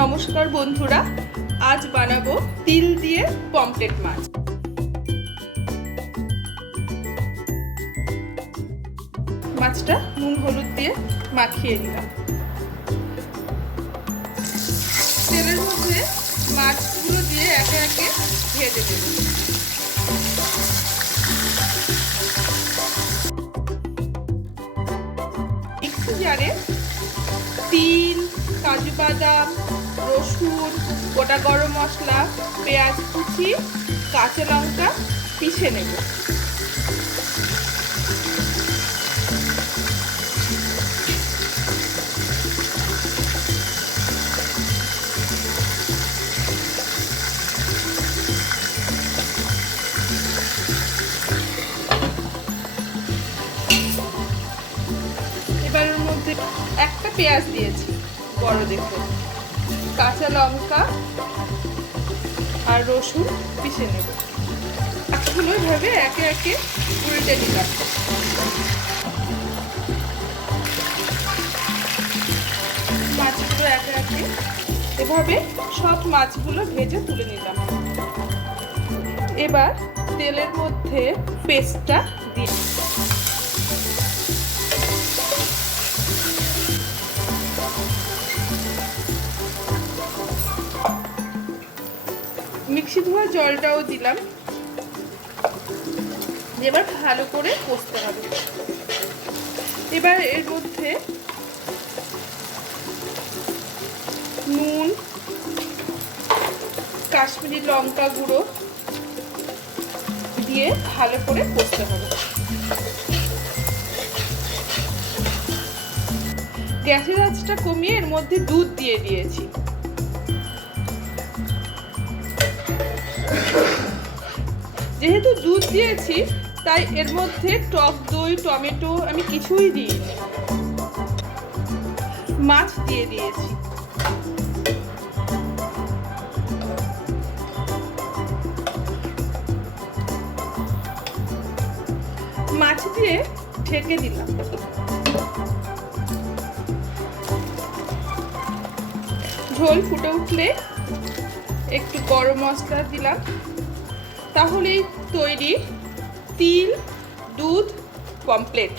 নমস্কার বন্ধুরা, আজ বানাবো তিল দিয়ে পমপ্লেট মাছ। মাছটা নুন, হলুদ দিয়ে মাখিয়ে নিলাম। তেলের মধ্যে মাছগুলো দিয়ে একে একে ভেজে দেবো জারে তিল কাজু বাদাম রসুন গোটা গরম মশলা পেঁয়াজ কুচি কাঁচা লঙ্কা পিষে নেব। পেঁয়াজ দিয়েছি। বড় দেখে। কাঁচা লঙ্কা আর রসুন পিষে নেব। মাছগুলো ভাবে একে একে উল্টে দিলাম। মাছগুলো একে একে এভাবে সব মাছগুলো ভেজে তুলে নিলাম। এবার তেলের মধ্যে পেস্টটা দিই মিক্সি ধোয়া জলটাও দিলাম। এবার ভালো করে কষতে হবে। এবার এর মধ্যে নুন, কাশ্মীরি লঙ্কা গুঁড়ো দিয়ে ভালো করে কষতে হবে। গ্যাসের আঁচটা কমিয়ে এর মধ্যে দুধ দিয়ে দিয়েছি। যেহেতু দুধ দিয়েছি, তাই এর মধ্যে টক দই, টমেটো আমি কিছুই দিইনি। মাছ দিয়ে দিয়েছি। মাছ দিয়ে ঢেকে দিলাম। ঝোল ফুটে উঠলে একটু গরম মশলা দিলাম। তাহলেই তৈরি তিল দুধ পমপ্লেট